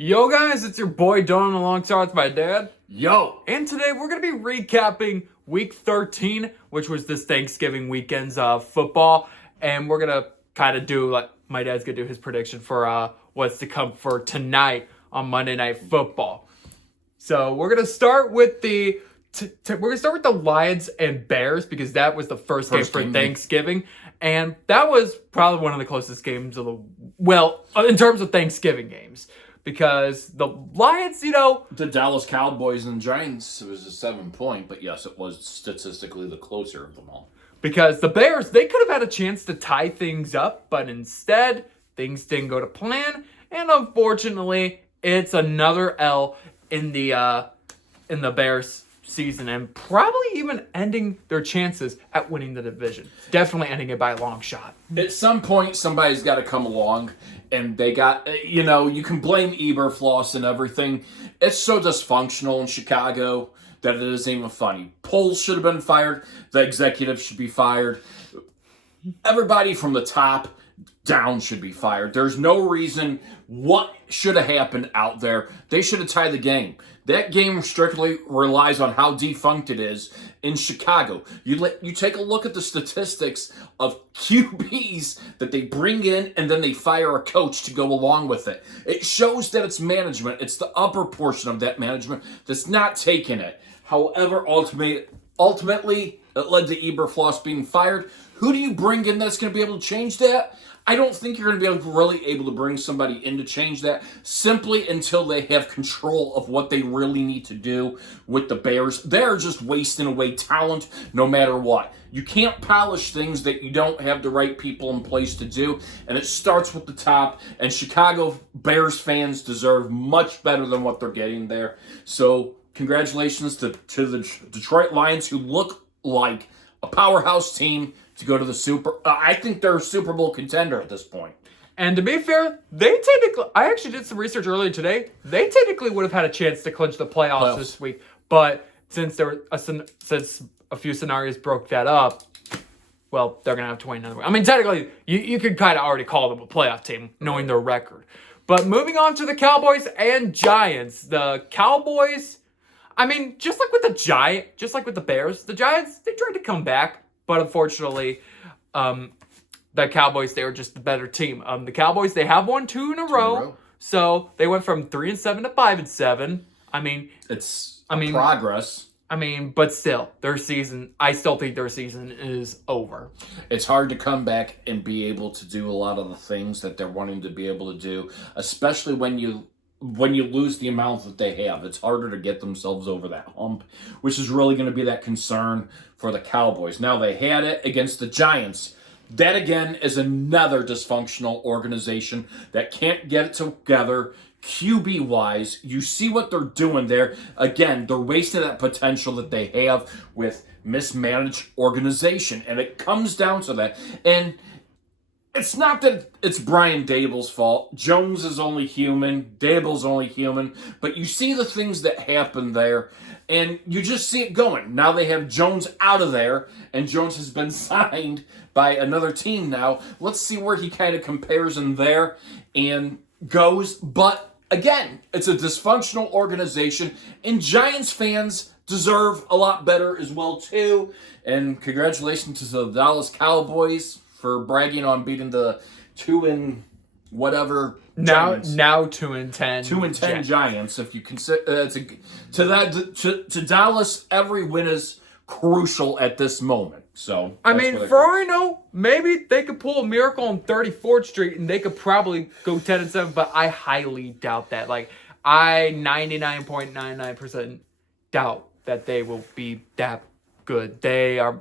Yo guys, it's your boy Don alongside with my dad. Yo! And today we're going to be recapping week 13, which was this Thanksgiving weekend's football. And we're going to kind of do, like, my dad's going to do his prediction for what's to come for tonight on Monday Night Football. So we're going to start with the Lions and Bears because that was the first game for Thanksgiving. And that was probably one of the closest games in terms of Thanksgiving games. Because the Lions, The Dallas Cowboys and Giants was a 7-point, but yes, it was statistically the closer of them all. Because the Bears, they could have had a chance to tie things up, but instead, things didn't go to plan. And unfortunately, it's another L in the Bears season and probably even ending their chances at winning the division. Definitely ending it by a long shot. At some point, somebody's got to come along, and they got, you can blame Eberfloss and everything. It's so dysfunctional in Chicago that it isn't even funny. Poles should have been fired. The executives should be fired. Everybody from the top down should be fired. There's no reason what should have happened out there. They should have tied the game. That game strictly relies on how defunct it is in Chicago. You take a look at the statistics of QBs that they bring in and then they fire a coach to go along with it. It shows that it's management. It's the upper portion of that management that's not taking it. However, ultimately, it led to Eberfloss being fired. Who do you bring in that's going to be able to change that? I don't think you're going to be really able to bring somebody in to change that simply until they have control of what they really need to do with the Bears. They're just wasting away talent no matter what. You can't polish things that you don't have the right people in place to do, and it starts with the top, and Chicago Bears fans deserve much better than what they're getting there. So congratulations to the Detroit Lions, who look like a powerhouse team to go to the I think they're a Super Bowl contender at this point. And to be fair, I actually did some research earlier today. They technically would have had a chance to clinch the playoffs this week, but since since a few scenarios broke that up, well, they're gonna have to wait another way. I mean, technically, you could kind of already call them a playoff team, knowing their record. But moving on to the Cowboys and Giants, the Cowboys. I mean, just like with the Bears, the Giants, they tried to come back, but unfortunately, the Cowboys, they were just the better team. The Cowboys, they have won two in a row, so they went from 3-7 to 5-7. I mean, it's progress. I mean, but still, I still think their season is over. It's hard to come back and be able to do a lot of the things that they're wanting to be able to do, especially when you lose the amount that they have. It's harder to get themselves over that hump, which is really going to be that concern for the Cowboys. Now, they had it against the Giants. That, again, is another dysfunctional organization that can't get it together QB-wise. You see what they're doing there. Again, they're wasting that potential that they have with mismanaged organization, and it comes down to that. And it's not that it's Brian Daboll's fault. Jones is only human. Daboll's only human. But you see the things that happen there, and you just see it going. Now they have Jones out of there, and Jones has been signed by another team now. Let's see where he kind of compares in there and goes. But again, it's a dysfunctional organization, and Giants fans deserve a lot better as well, too. And congratulations to the Dallas Cowboys for bragging on beating the 2-whatever Giants. Now 2-10. 2-10 Giants. If you consider to Dallas, every win is crucial at this moment. So I mean, for all I know, maybe they could pull a miracle on 34th Street and they could probably go 10-7. But I highly doubt that. Like, I 99.99% doubt that they will be that good. They are.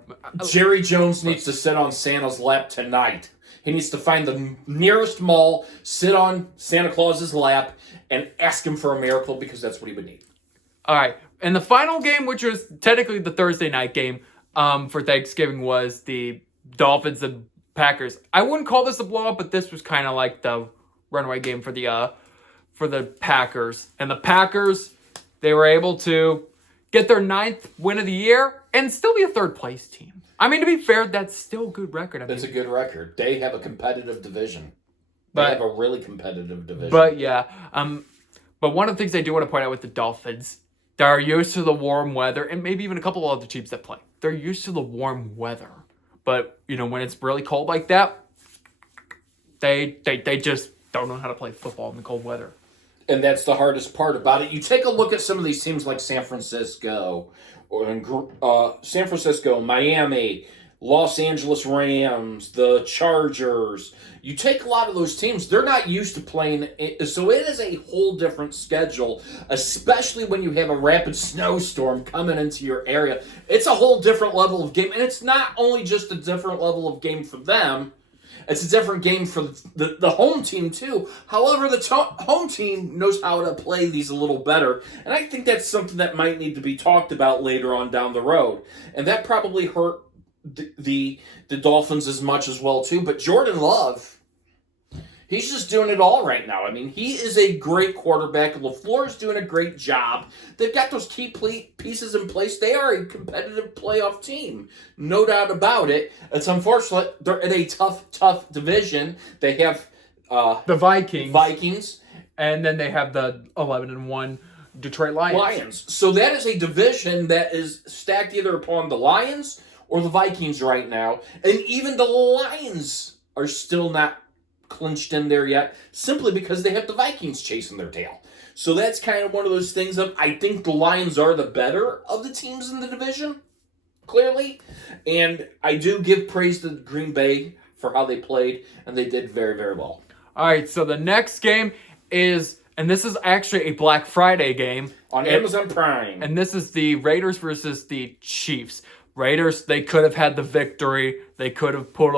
Jerry Jones needs to sit on Santa's lap tonight. He needs to find the nearest mall, sit on Santa Claus's lap, and ask him for a miracle, because that's what he would need. All right. And the final game, which was technically the Thursday night game for Thanksgiving, was the Dolphins and Packers. I wouldn't call this a blowout, but this was kind of like the runaway game for the Packers. And the Packers, they were able to get their 9th win of the year and still be a third-place team. I mean, to be fair, that's still a good record. It's a good record. They have a competitive division. They have a really competitive division. But, yeah. But one of the things I do want to point out with the Dolphins, they're used to the warm weather, and maybe even a couple of other teams that play. They're used to the warm weather. But, when it's really cold like that, they just don't know how to play football in the cold weather. And that's the hardest part about it. You take a look at some of these teams like San Francisco, Miami, Los Angeles Rams, the Chargers. You take a lot of those teams, they're not used to playing, so it is a whole different schedule, especially when you have a rapid snowstorm coming into your area. It's a whole different level of game, and it's not only just a different level of game for them, it's a different game for the home team, too. However, the home team knows how to play these a little better. And I think that's something that might need to be talked about later on down the road. And that probably hurt the Dolphins as much as well, too. But Jordan Love, he's just doing it all right now. I mean, he is a great quarterback. LaFleur is doing a great job. They've got those key pieces in place. They are a competitive playoff team. No doubt about it. It's unfortunate. They're in a tough division. They have the Vikings. And then they have the 11-1 Detroit Lions. So that is a division that is stacked either upon the Lions or the Vikings right now. And even the Lions are still not clinched in there yet, simply because they have the Vikings chasing their tail. So that's kind of one of those things of, I think the Lions are the better of the teams in the division, clearly. And I do give praise to Green Bay for how they played, and they did very, very well. All right, so the next game is, and this is actually a Black Friday game. On Amazon Prime. And this is the Raiders versus the Chiefs. Raiders, they could have had the victory. They could have pulled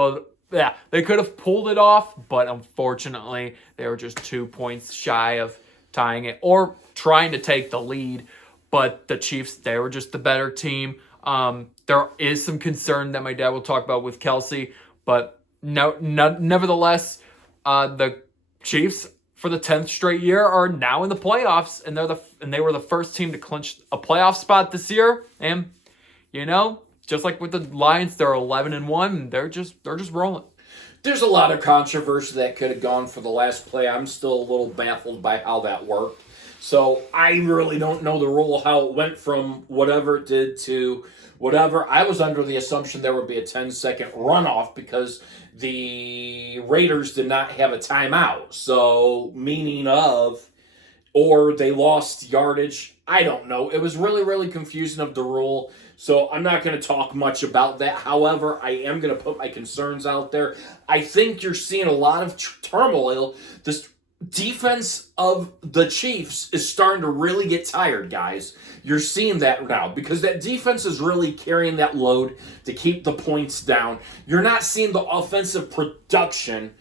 it off, but unfortunately, they were just 2 points shy of tying it or trying to take the lead. But the Chiefs, they were just the better team. There is some concern that my dad will talk about with Kelsey, but nevertheless, the Chiefs for the 10th straight year are now in the playoffs, and they were the first team to clinch a playoff spot this year. And just like with the Lions, they're 11-1. They're just rolling. There's a lot of controversy that could have gone for the last play. I'm still a little baffled by how that worked. So I really don't know the rule, how it went from whatever it did to whatever. I was under the assumption there would be a 10-second runoff because the Raiders did not have a timeout. So or they lost yardage. I don't know. It was really, really confusing of the rule. So I'm not going to talk much about that. However, I am going to put my concerns out there. I think you're seeing a lot of turmoil. This defense of the Chiefs is starting to really get tired, guys. You're seeing that now because that defense is really carrying that load to keep the points down. You're not seeing the offensive production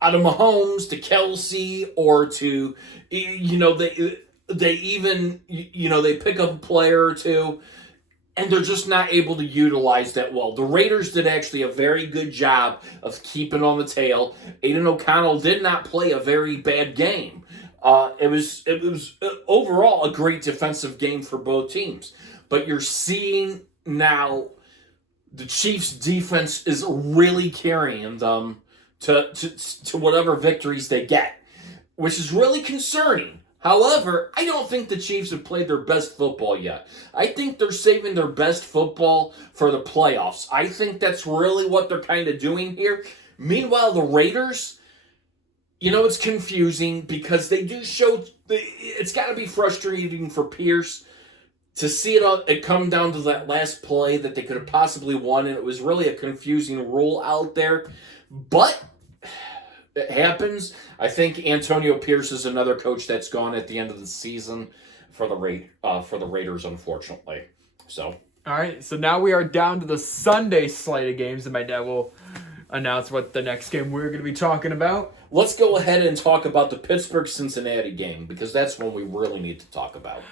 out of Mahomes to Kelsey or to, they even, they pick up a player or two, and they're just not able to utilize that well. The Raiders did actually a very good job of keeping on the tail. Aiden O'Connell did not play a very bad game. It was overall a great defensive game for both teams. But you're seeing now the Chiefs' defense is really carrying them to whatever victories they get, which is really concerning. However, I don't think the Chiefs have played their best football yet. I think they're saving their best football for the playoffs. I think that's really what they're kind of doing here. Meanwhile, the Raiders, it's confusing because they do show, it's got to be frustrating for Pierce to see it come down to that last play that they could have possibly won, and it was really a confusing rule out there. But it happens. I think Antonio Pierce is another coach that's gone at the end of the season for the Raiders, unfortunately. So. All right, so now we are down to the Sunday slate of games, and my dad will announce what the next game we're going to be talking about. Let's go ahead and talk about the Pittsburgh-Cincinnati game, because that's one we really need to talk about.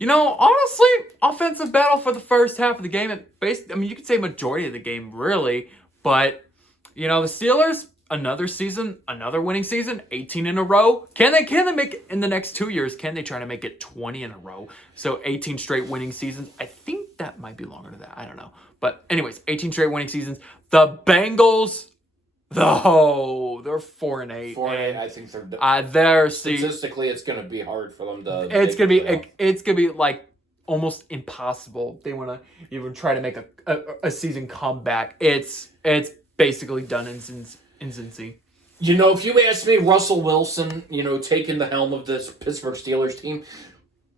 Honestly, offensive battle for the first half of the game. You could say majority of the game, really. But, the Steelers, another season, another winning season, 18 in a row. Can they make it in the next 2 years? Can they try to make it 20 in a row? So 18 straight winning seasons. I think that might be longer than that. I don't know. But anyways, 18 straight winning seasons. The Bengals, though they're 4-8. 4-8. I think they're statistically, it's going to be hard for them to. It's gonna be like almost impossible. They want to even try to make a season comeback. It's basically done in Cincy. You know, if you ask me, Russell Wilson, taking the helm of this Pittsburgh Steelers team,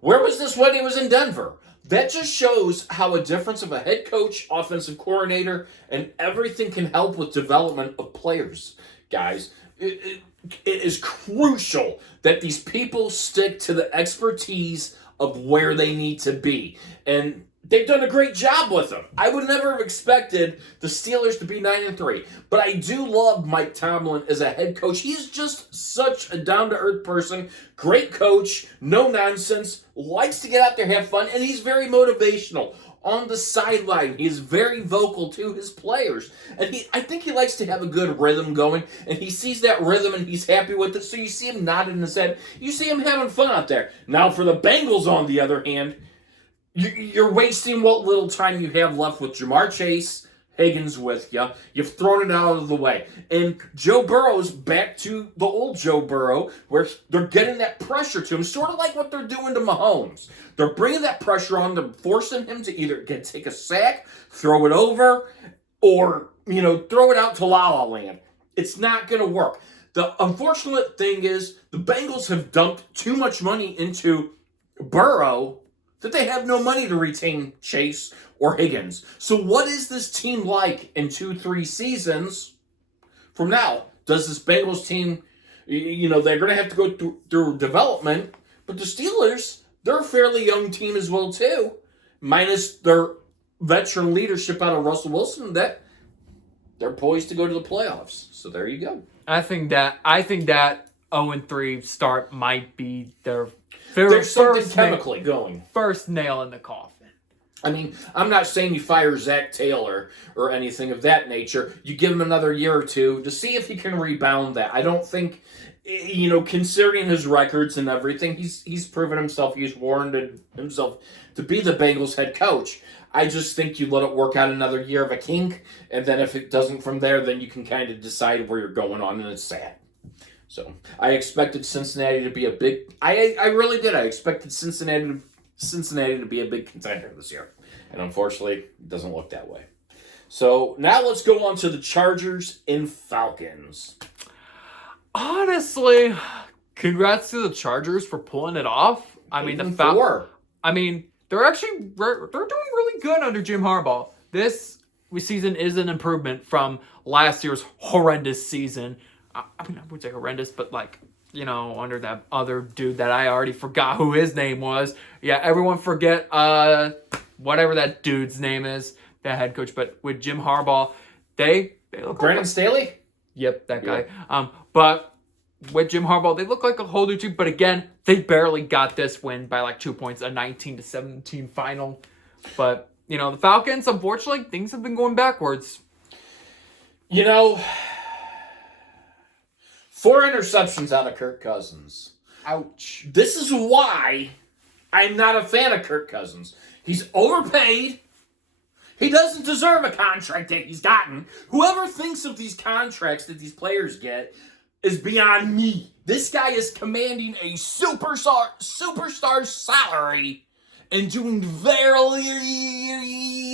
where was this when he was in Denver? That just shows how a difference of a head coach, offensive coordinator, and everything can help with development of players, guys. It is crucial that these people stick to the expertise of where they need to be. And they've done a great job with them. I would never have expected the Steelers to be 9-3. But I do love Mike Tomlin as a head coach. He's just such a down-to-earth person. Great coach, no nonsense, likes to get out there, have fun, and he's very motivational. On the sideline, he is very vocal to his players. And I think he likes to have a good rhythm going. And he sees that rhythm and he's happy with it. So you see him nodding his head. You see him having fun out there. Now for the Bengals, on the other hand, you're wasting what little time you have left with Jamar Chase, Higgins with you. You've thrown it out of the way. And Joe Burrow's back to the old Joe Burrow, where they're getting that pressure to him, sort of like what they're doing to Mahomes. They're bringing that pressure on. They're forcing him to either take a sack, throw it over, or, throw it out to La La Land. It's not going to work. The unfortunate thing is the Bengals have dumped too much money into Burrow that they have no money to retain Chase or Higgins. So what is this team like in 2-3 seasons from now? Does this Bengals team, they're going to have to go through development, but the Steelers, they're a fairly young team as well too, minus their veteran leadership out of Russell Wilson, that they're poised to go to the playoffs. So there you go. I think that 0-3 start might be their There's something chemically going. First nail in the coffin. I mean, I'm not saying you fire Zach Taylor or anything of that nature. You give him another year or two to see if he can rebound that. I don't think, considering his records and everything, he's proven himself. He's warranted himself to be the Bengals head coach. I just think you let it work out another year of a kink, and then if it doesn't from there, then you can kind of decide where you're going on, and it's sad. So I expected Cincinnati to be a big. I really did. I expected Cincinnati to be a big contender this year, and unfortunately, it doesn't look that way. So now let's go on to the Chargers and Falcons. Honestly, congrats to the Chargers for pulling it off. I mean, the Falcons. I mean, they're doing really good under Jim Harbaugh. This season is an improvement from last year's horrendous season. I would say horrendous, but under that other dude that I already forgot who his name was. Yeah, everyone forget whatever that dude's name is, that head coach. But with Jim Harbaugh, they look Brandon Staley? Yep, that guy. But with Jim Harbaugh, they look like a whole new team. But again, they barely got this win by 2 points, a 19-17 final. But, the Falcons, unfortunately, things have been going backwards. 4 interceptions out of Kirk Cousins. Ouch. This is why I'm not a fan of Kirk Cousins. He's overpaid. He doesn't deserve a contract that he's gotten. Whoever thinks of these contracts that these players get is beyond me. This guy is commanding a superstar salary and doing very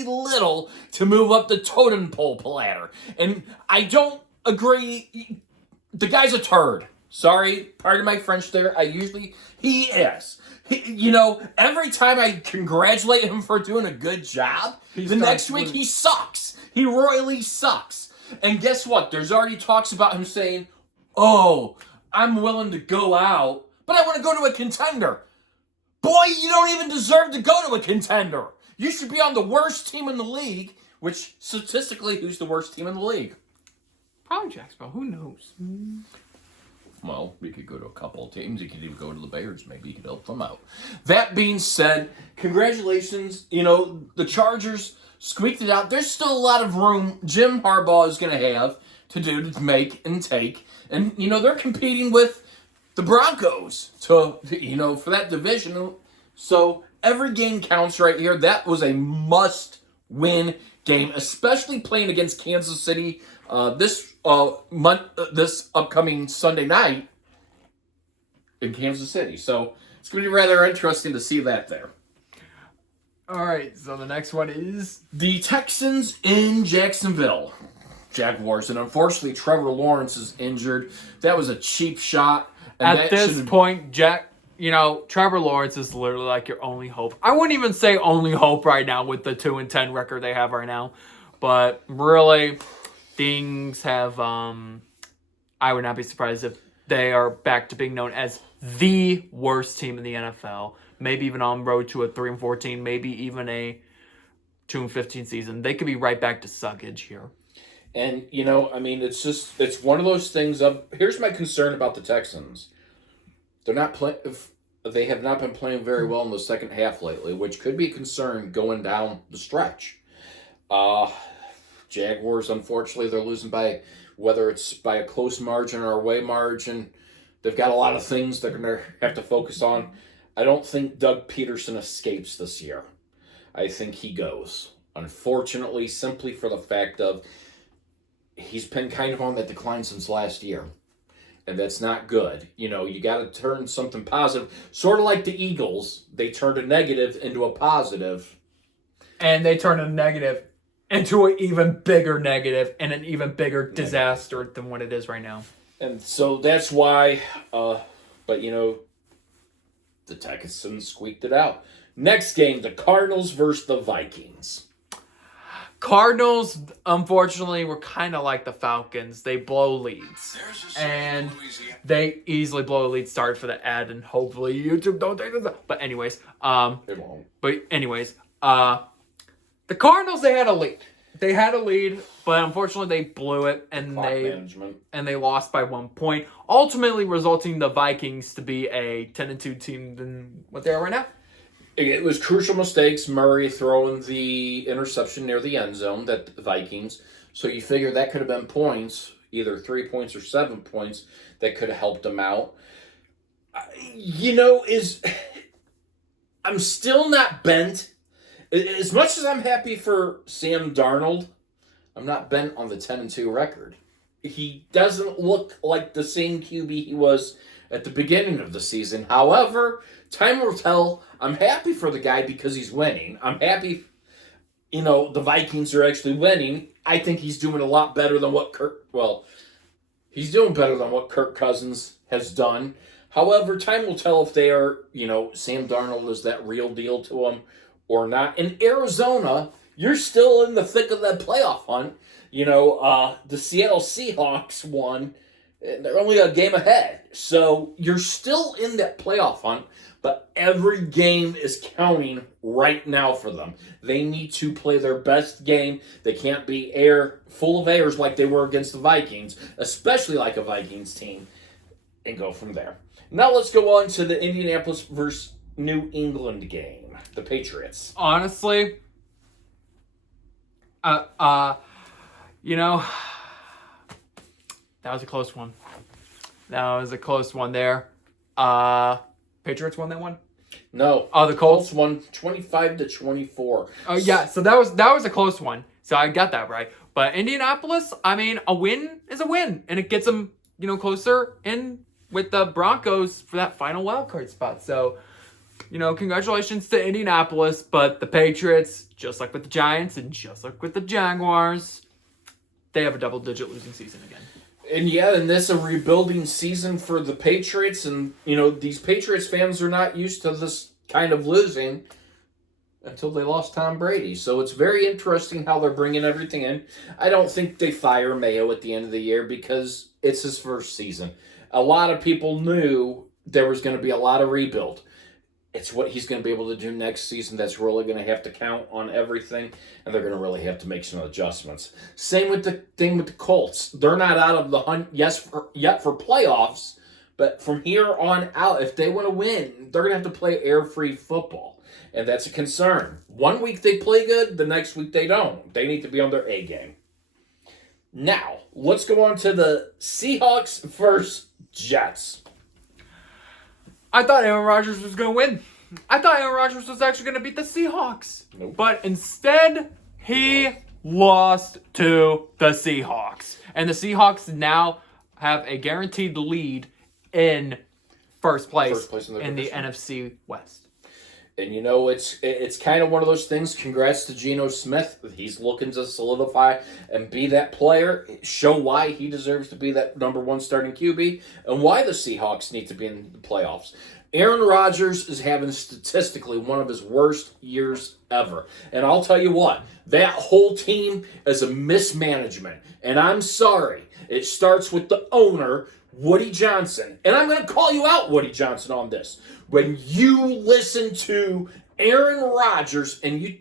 little to move up the totem pole ladder. And I don't agree. The guy's a turd. Sorry, pardon my French there. He is. Every time I congratulate him for doing a good job, the next week he sucks. He royally sucks. And guess what? There's already talks about him saying, "Oh, I'm willing to go out, but I want to go to a contender." Boy, you don't even deserve to go to a contender. You should be on the worst team in the league, which statistically, who's the worst team in the league? Probably Jacksonville. Who knows? Well, we could go to a couple of teams. You could even go to the Bears. Maybe you could help them out. That being said, congratulations. The Chargers squeaked it out. There's still a lot of room Jim Harbaugh is going to have to do to make and take. And, they're competing with the Broncos for that division. So every game counts right here. That was a must-win game, especially playing against Kansas City This upcoming Sunday night in Kansas City. So it's going to be rather interesting to see that there. All right, so the next one is The Texans in Jacksonville. Jaguars, and unfortunately Trevor Lawrence is injured. That was a cheap shot. And at this point, Trevor Lawrence is literally like your only hope. I wouldn't even say only hope right now with the 2-10 record they have right now, but really, things have. I would not be surprised if they are back to being known as the worst team in the NFL. Maybe even on road to a 3-14, maybe even a 2-15 season. They could be right back to suckage here. And, it's one of those things of, here's my concern about the Texans. They have not been playing very well in the second half lately, which could be a concern going down the stretch. Jaguars, unfortunately, they're losing by, whether it's by a close margin or away margin. They've got a lot of things they're going to have to focus on. I don't think Doug Peterson escapes this year. I think he goes. Unfortunately, simply for the fact of he's been kind of on that decline since last year. And that's not good. You got to turn something positive. Sort of like the Eagles. They turned a negative into a positive. And they turned a negative into an even bigger negative and an even bigger disaster than what it is right now. And so that's why, the Texans squeaked it out. Next game, the Cardinals versus the Vikings. Cardinals, unfortunately, were kind of like the Falcons. They blow leads. And they easily blow a lead. Sorry for the ad, and hopefully YouTube don't take this out. But anyways, It won't. The Cardinals, they had a lead. But unfortunately they blew it, and they lost by 1 point, ultimately resulting the Vikings to be a 10-2 team than what they are right now. It was crucial mistakes. Murray throwing the interception near the end zone, that the Vikings. So you figure that could have been points, either 3 points or 7 points, that could have helped them out. I'm still not bent. As much as I'm happy for Sam Darnold, I'm not bent on the 10-2 record. He doesn't look like the same QB he was at the beginning of the season. However, time will tell. I'm happy for the guy because he's winning. I'm happy, the Vikings are actually winning. I think he's doing a lot better than he's doing better than what Kirk Cousins has done. However, time will tell if they are, Sam Darnold is that real deal to him or not. In Arizona, you're still in the thick of that playoff hunt. The Seattle Seahawks won. They're only a game ahead. So you're still in that playoff hunt, but every game is counting right now for them. They need to play their best game. They can't be full of errors like they were against the Vikings, especially like a Vikings team, and go from there. Now let's go on to the Indianapolis versus New England game, the Patriots. Honestly, that was a close one. There. Patriots won that one? No. Oh, the Colts won 25-24. Oh, yeah. So that was a close one. So I got that right. But Indianapolis, a win is a win. And it gets them, closer in with the Broncos for that final wild card spot. So, congratulations to Indianapolis. But the Patriots, just like with the Giants and just like with the Jaguars, they have a double-digit losing season again. And this a rebuilding season for the Patriots. And, these Patriots fans are not used to this kind of losing until they lost Tom Brady. So it's very interesting how they're bringing everything in. I don't think they fire Mayo at the end of the year because it's his first season. A lot of people knew there was going to be a lot of rebuild. It's what he's going to be able to do next season that's really going to have to count on everything, and they're going to really have to make some adjustments. Same with the thing with the Colts. They're not out of the hunt yet for playoffs, but from here on out, if they want to win, they're going to have to play air-free football, and that's a concern. 1 week they play good, the next week they don't. They need to be on their A game. Now, let's go on to the Seahawks versus Jets. I thought Aaron Rodgers was going to win. I thought Aaron Rodgers was actually going to beat the Seahawks. Nope. But instead, he lost to the Seahawks. And the Seahawks now have a guaranteed lead in first place in the NFC West. And you know, it's kind of one of those things. Congrats to Geno Smith. He's looking to solidify and be that player. Show why he deserves to be that number one starting QB and why the Seahawks need to be in the playoffs. Aaron Rodgers is having statistically one of his worst years ever. And I'll tell you what, that whole team is a mismanagement. And I'm sorry. It starts with the owner, Woody Johnson. And I'm going to call you out, Woody Johnson, on this. When you listen to Aaron Rodgers and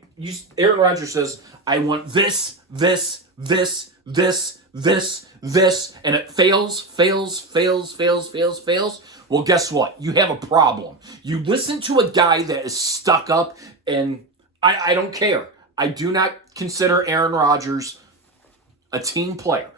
Aaron Rodgers says, I want this, and it fails. Well, guess what? You have a problem. You listen to a guy that is stuck up, and I don't care. I do not consider Aaron Rodgers a team player.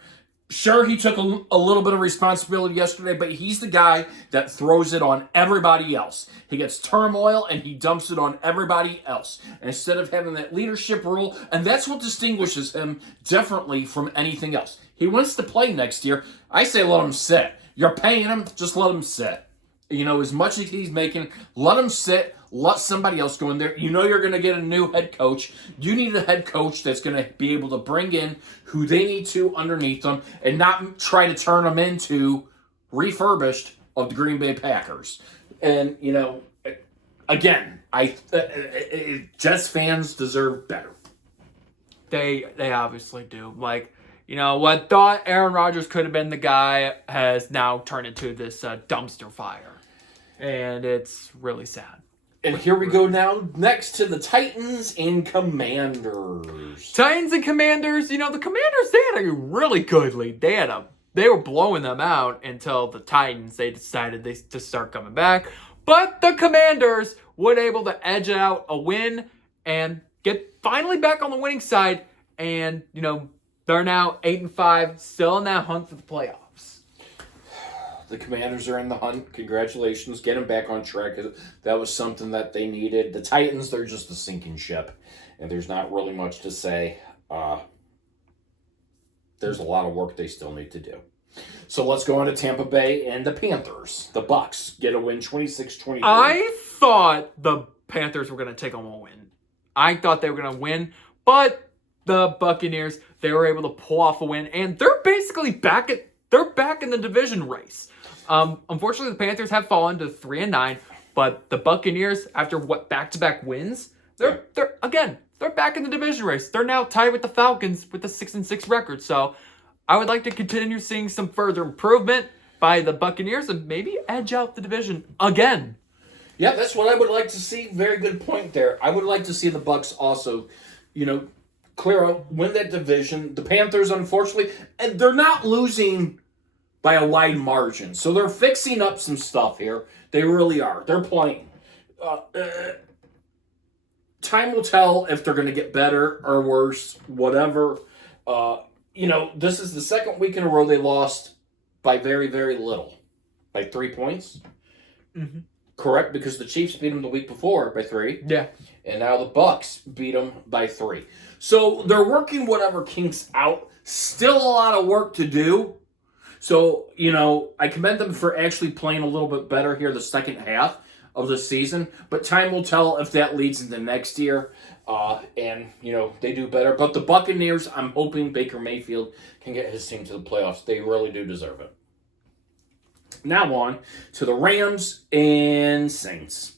Sure, he took a little bit of responsibility yesterday, but he's the guy that throws it on everybody else. He gets turmoil and he dumps it on everybody else instead of having that leadership role, and that's what distinguishes him differently from anything else. He wants to play next year. I say let him sit. You're paying him, just let him sit. You know, as much as he's making, let him sit. Let somebody else go in there. You know you're going to get a new head coach. You need a head coach that's going to be able to bring in who they need to underneath them and not try to turn them into refurbished of the Green Bay Packers. And, you know, again, Jets fans deserve better. They obviously do. Like, you know, what thought Aaron Rodgers could have been the guy has now turned into this dumpster fire. And it's really sad. And here we go now, next to the Titans and Commanders. Titans and Commanders, you know, the Commanders, they had a really good lead. They were blowing them out until the Titans, they decided to start coming back. But the Commanders were able to edge out a win and get finally back on the winning side. And, you know, they're now 8-5, still in that hunt for the playoffs. The Commanders are in the hunt. Congratulations. Get them back on track. That was something that they needed. The Titans, they're just a sinking ship. And there's not really much to say. There's a lot of work they still need to do. So let's go on to Tampa Bay and the Panthers. The Bucks get a win 26-23. I thought the Panthers were going to take home a win. I thought they were going to win. But the Buccaneers, they were able to pull off a win. And they're basically back in the division race. Unfortunately, the Panthers have fallen to 3-9, but the Buccaneers, after back-to-back wins, they're back in the division race. They're now tied with the Falcons with a 6-6 record. So I would like to continue seeing some further improvement by the Buccaneers and maybe edge out the division again. Yeah, that's what I would like to see. Very good point there. I would like to see the Bucs also, you know, clear out, win that division. The Panthers, unfortunately, and they're not losing by a wide margin. So they're fixing up some stuff here. They really are. They're playing. Time will tell if they're going to get better or worse, whatever. You know, this is the second week in a row they lost by very, very little. By 3 points. Mm-hmm. Correct, because the Chiefs beat them the week before by 3. Yeah. And now the Bucs beat them by 3. So they're working whatever kinks out. Still a lot of work to do. So, you know, I commend them for actually playing a little bit better here the second half of the season. But time will tell if that leads into next year. And, you know, they do better. But the Buccaneers, I'm hoping Baker Mayfield can get his team to the playoffs. They really do deserve it. Now on to the Rams and Saints.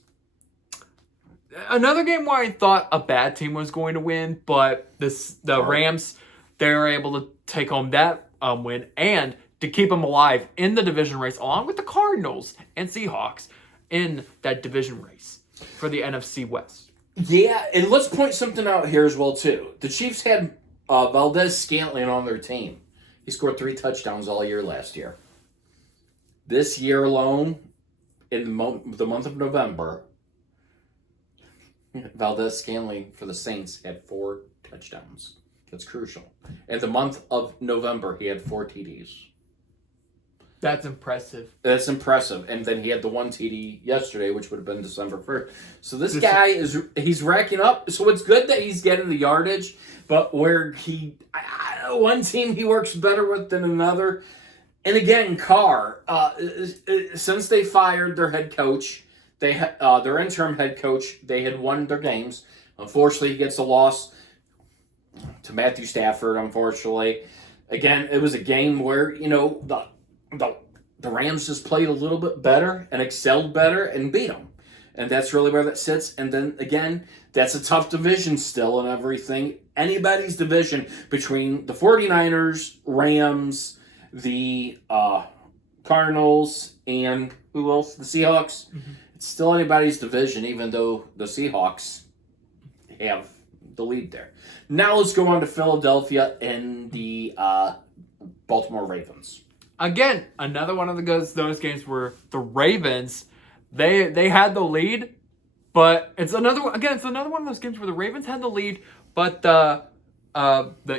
Another game where I thought a bad team was going to win, but the Rams, they were able to take home that win and to keep them alive in the division race, along with the Cardinals and Seahawks in that division race for the NFC West. Yeah, and let's point something out here as well, too. The Chiefs had Valdez-Scantling on their team. He scored 3 touchdowns all year last year. This year alone, in the month of November, Valdez-Scantling for the Saints had 4 touchdowns. That's crucial. In the month of November, he had 4 TDs. That's impressive. That's impressive. And then he had the one TD yesterday, which would have been December 1st. So this guy he's racking up. So it's good that he's getting the yardage, but where one team he works better with than another. And again, Carr, since they fired their head coach, their interim head coach, they had won their games. Unfortunately, he gets a loss to Matthew Stafford, unfortunately. Again, it was a game where, the Rams just played a little bit better and excelled better and beat them. And that's really where that sits. And then, again, that's a tough division still and everything. Anybody's division between the 49ers, Rams, the Cardinals, and who else? The Seahawks. Mm-hmm. It's still anybody's division, even though the Seahawks have the lead there. Now let's go on to Philadelphia and the Baltimore Ravens. Again, another one of those games where the Ravens, they had the lead, but it's another one of those games where the Ravens had the lead, but the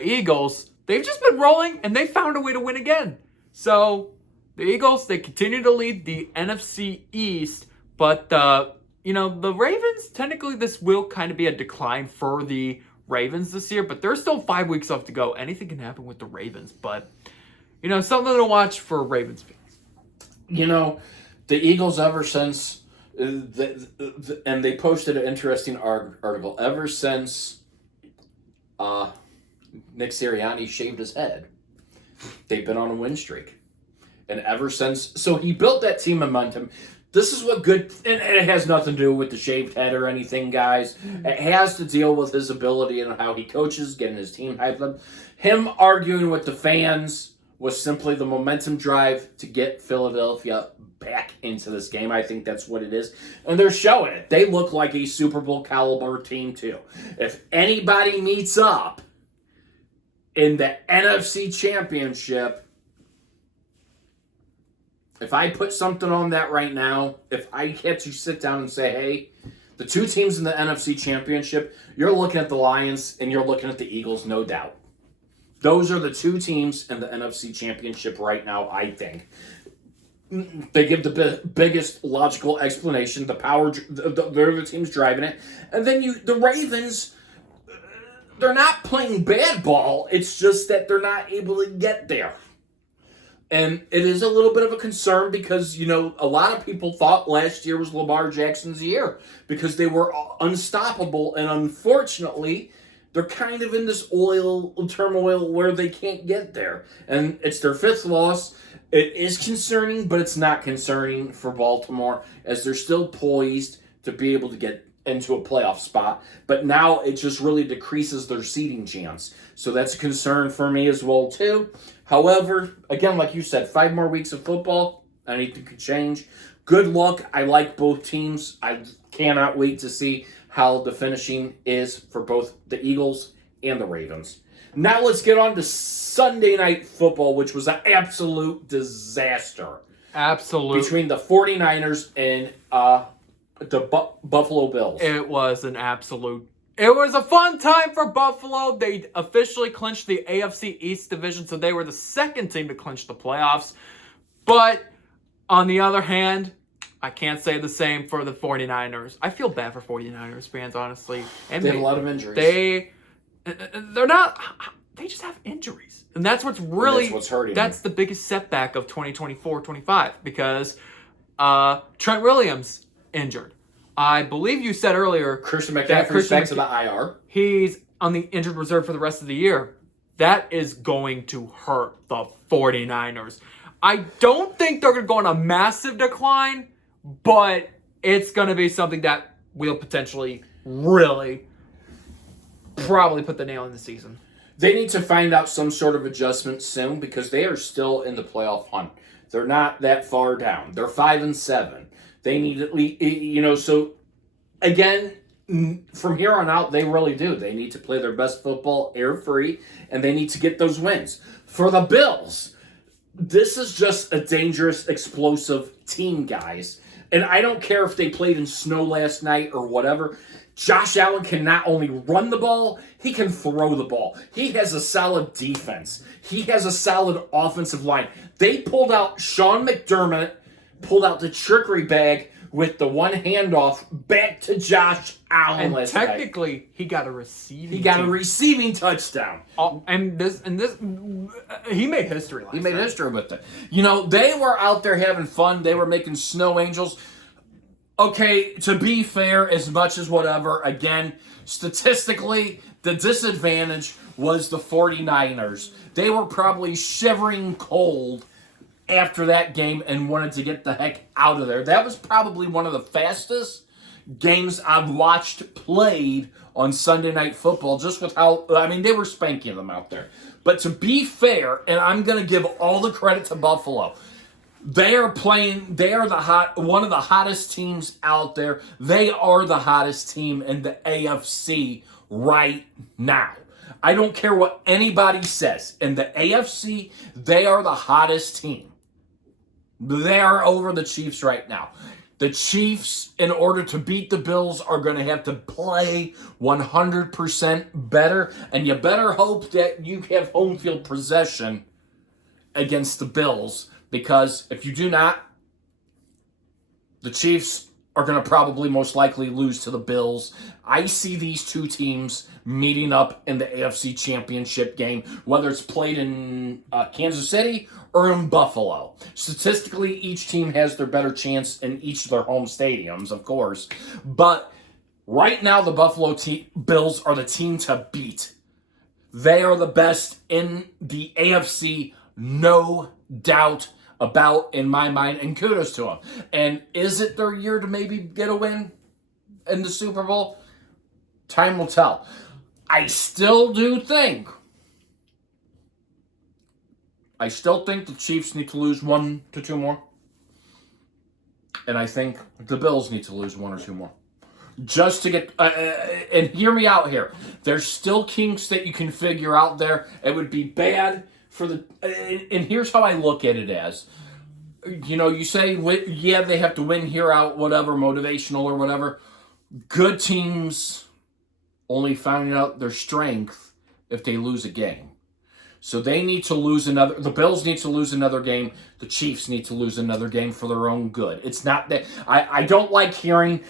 Eagles, they've just been rolling and they found a way to win again. So the Eagles, they continue to lead the NFC East, but the Ravens, technically this will kind of be a decline for the Ravens this year, but there's still 5 weeks left to go. Anything can happen with the Ravens, but something to watch for Ravens fans. The Eagles ever since, and they posted an interesting article, ever since Nick Sirianni shaved his head, they've been on a win streak. And ever since, so he built that team momentum. This is what and it has nothing to do with the shaved head or anything, guys. It has to deal with his ability and how he coaches, getting his team hyped up. Him arguing with the fans was simply the momentum drive to get Philadelphia back into this game. I think that's what it is. And they're showing it. They look like a Super Bowl caliber team, too. If anybody meets up in the NFC Championship, if I put something on that right now, if I had to sit down and say, hey, the two teams in the NFC Championship, you're looking at the Lions and you're looking at the Eagles, no doubt. Those are the two teams in the NFC Championship right now, I think. They give the biggest logical explanation. The power, they're the teams driving it. And then the Ravens, they're not playing bad ball. It's just that they're not able to get there. And it is a little bit of a concern because, a lot of people thought last year was Lamar Jackson's year because they were unstoppable. And unfortunately, they're kind of in this turmoil where they can't get there. And it's their fifth loss. It is concerning, but it's not concerning for Baltimore as they're still poised to be able to get into a playoff spot. But now it just really decreases their seeding chance. So that's a concern for me as well, too. However, again, like you said, 5 more weeks of football. Anything could change. Good luck. I like both teams. I cannot wait to see how the finishing is for both the Eagles and the Ravens. Now let's get on to Sunday Night Football, which was an absolute disaster. Absolute. Between the 49ers and the Buffalo Bills. It was a fun time for Buffalo. They officially clinched the AFC East division, so they were the second team to clinch the playoffs. But on the other hand, I can't say the same for the 49ers. I feel bad for 49ers fans, honestly. And they have a lot of injuries. They just have injuries. And that's what's really... That's what's hurting That's the biggest setback of 2024-25 because Trent Williams injured. I believe you said earlier... Christian McCaffrey's back to the IR. He's on the injured reserve for the rest of the year. That is going to hurt the 49ers. I don't think they're going to go on a massive decline, but it's going to be something that will potentially really probably put the nail in the season. They need to find out some sort of adjustment soon because they are still in the playoff hunt. They're not that far down. They're 5-7. They need at least, so again, from here on out, they really do. They need to play their best football air-free, and they need to get those wins. For the Bills, this is just a dangerous, explosive team, guys. And I don't care if they played in snow last night or whatever. Josh Allen can not only run the ball, he can throw the ball. He has a solid defense. He has a solid offensive line. They pulled out Sean McDermott, pulled out the trickery bag with the one handoff back to Josh Allen And last night. technically, he got a receiving. He got a receiving touchdown. And this, he made history last He made night. history with it. They were out there having fun. They were making snow angels. Okay, to be fair, as much as whatever, again, statistically, the disadvantage was the 49ers. They were probably shivering cold after that game and wanted to get the heck out of there. That was probably one of the fastest games I've watched played on Sunday Night Football, just with how, they were spanking them out there. But to be fair, and I'm going to give all the credit to Buffalo, they are one of the hottest teams out there. They are the hottest team in the AFC right now. I don't care what anybody says. In the AFC, they are the hottest team. They are over the Chiefs right now. The Chiefs, in order to beat the Bills, are going to have to play 100% better. And you better hope that you have home field possession against the Bills. Because if you do not, the Chiefs are going to probably most likely lose to the Bills. I see these two teams meeting up in the AFC Championship game, whether it's played in Kansas City or in Buffalo. Statistically, each team has their better chance in each of their home stadiums, of course. But right now, the Buffalo Bills are the team to beat. They are the best in the AFC, no doubt about, in my mind, and kudos to them. And is it their year to maybe get a win in the Super Bowl? Time will tell. I still think the Chiefs need to lose 1 to 2 more. And I think the Bills need to lose 1 or 2 more. Just to get, and hear me out here. There's still kinks that you can figure out there. It would be bad for and here's how I look at it as, you say, yeah, they have to win here out, whatever, motivational or whatever. Good teams only find out their strength if they lose a game. So they need to lose the Bills need to lose another game. The Chiefs need to lose another game for their own good. It's not that, I don't like hearing,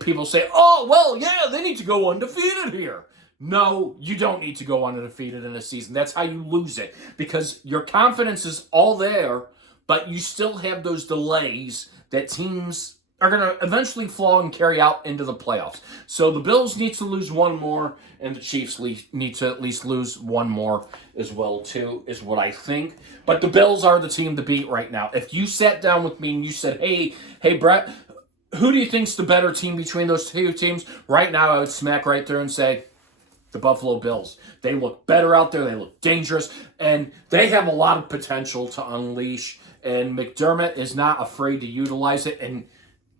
people say, oh, well, yeah, they need to go undefeated here. No, you don't need to go undefeated in a season. That's how you lose it. Because your confidence is all there, but you still have those delays that teams are going to eventually fall and carry out into the playoffs. So the Bills need to lose 1 more, and the Chiefs need to at least lose 1 more as well, too, is what I think. But the Bills are the team to beat right now. If you sat down with me and you said, hey, Brett, who do you think's the better team between those two teams? Right now, I would smack right there and say, the Buffalo Bills. They look better out there. They look dangerous. And they have a lot of potential to unleash. And McDermott is not afraid to utilize it. And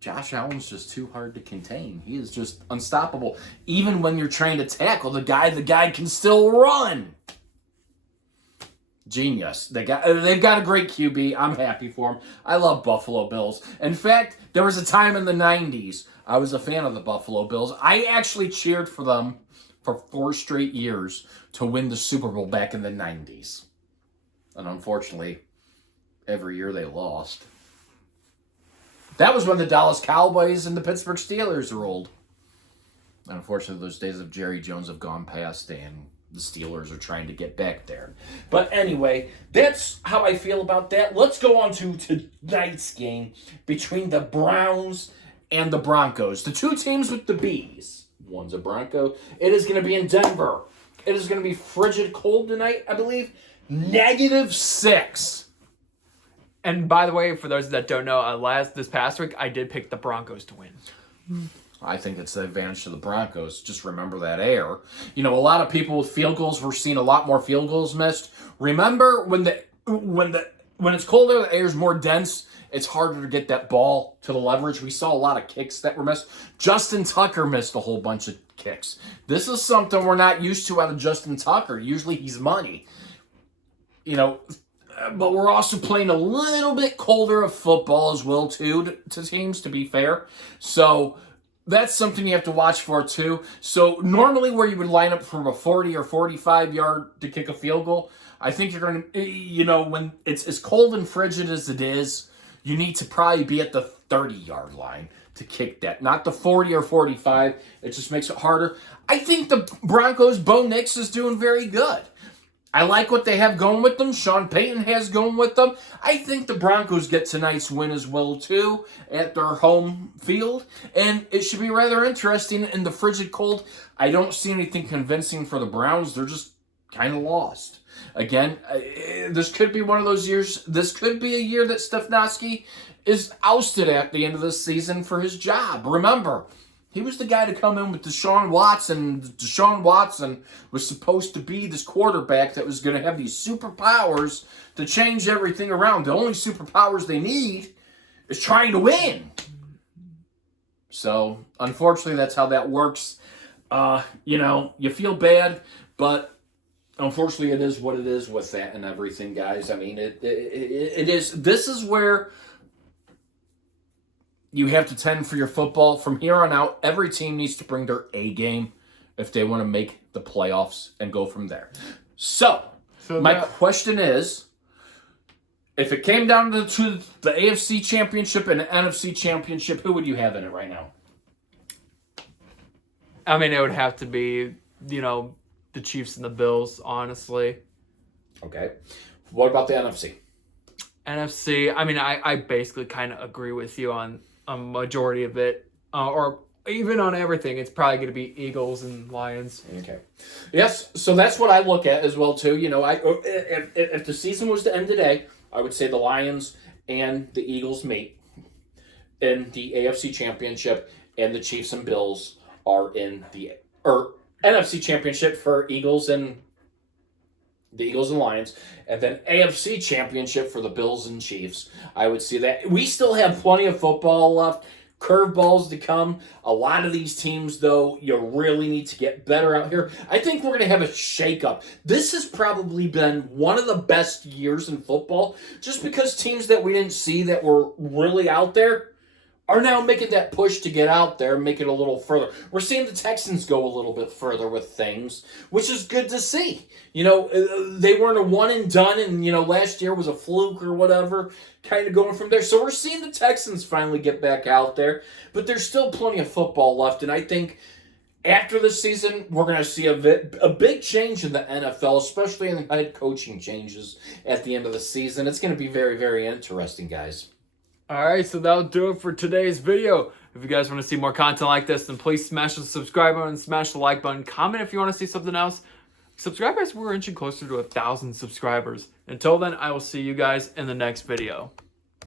Josh Allen's just too hard to contain. He is just unstoppable. Even when you're trying to tackle the guy can still run. Genius. They've got a great QB. I'm happy for him. I love Buffalo Bills. In fact, there was a time in the 90s I was a fan of the Buffalo Bills. I actually cheered for them for 4 straight years to win the Super Bowl back in the 90s. And unfortunately, every year they lost. That was when the Dallas Cowboys and the Pittsburgh Steelers ruled. And unfortunately, those days of Jerry Jones have gone past, and the Steelers are trying to get back there. But anyway, that's how I feel about that. Let's go on to tonight's game between the Browns and the Broncos. The two teams with the B's. One's a Bronco. It is going to be in Denver. It is going to be frigid cold tonight, I believe. -6. And by the way, for those that don't know, this past week, I did pick the Broncos to win. I think it's the advantage to the Broncos. Just remember that air. A lot of people with field goals, we're seeing a lot more field goals missed. Remember when it's colder, the air's more dense, it's harder to get that ball to the leverage. We saw a lot of kicks that were missed. Justin Tucker missed a whole bunch of kicks. This is something we're not used to out of Justin Tucker. Usually he's money. but we're also playing a little bit colder of football as well, too, to teams, to be fair. So that's something you have to watch for, too. So normally where you would line up from a 40 or 45 yard to kick a field goal, I think you're going to, when it's as cold and frigid as it is, you need to probably be at the 30-yard line to kick that, not the 40 or 45. It just makes it harder. I think the Broncos, Bo Nix is doing very good. I like what they have going with them. Sean Payton has going with them. I think the Broncos get tonight's win as well, too, at their home field. And it should be rather interesting in the frigid cold. I don't see anything convincing for the Browns. They're just kind of lost. Again, this could be one of those years. This could be a year that Stefanski is ousted at the end of the season for his job. Remember, he was the guy to come in with Deshaun Watson. Deshaun Watson was supposed to be this quarterback that was going to have these superpowers to change everything around. The only superpowers they need is trying to win. So, unfortunately, that's how that works. You feel bad, but unfortunately, it is what it is with that and everything, guys. I mean, it is. This is where you have to tend for your football. From here on out, every team needs to bring their A game if they want to make the playoffs and go from there. So my question is, if it came down to the AFC Championship and the NFC Championship, who would you have in it right now? I mean, it would have to be, the Chiefs and the Bills, honestly. Okay. What about the NFC? NFC, I mean, I basically kind of agree with you on a majority of it, or even on everything. It's probably going to be Eagles and Lions. Okay. Yes, so that's what I look at as well, too. If the season was to end today, I would say the Lions and the Eagles meet in the AFC Championship, and the Chiefs and Bills are in the NFC Championship for Eagles and the Eagles and Lions, and then AFC Championship for the Bills and Chiefs. I would see that. We still have plenty of football left, curveballs to come. A lot of these teams, though, you really need to get better out here. I think we're going to have a shakeup. This has probably been one of the best years in football, just because teams that we didn't see that were really out there are now making that push to get out there and make it a little further. We're seeing the Texans go a little bit further with things, which is good to see. They weren't a one and done, and, last year was a fluke or whatever, kind of going from there. So we're seeing the Texans finally get back out there, but there's still plenty of football left, and I think after this season, we're going to see a big change in the NFL, especially in the head coaching changes at the end of the season. It's going to be very, very interesting, guys. Alright, so that'll do it for today's video. If you guys want to see more content like this, then please smash the subscribe button, smash the like button, comment if you want to see something else. Subscribe as we're inching closer to 1,000 subscribers. Until then, I will see you guys in the next video.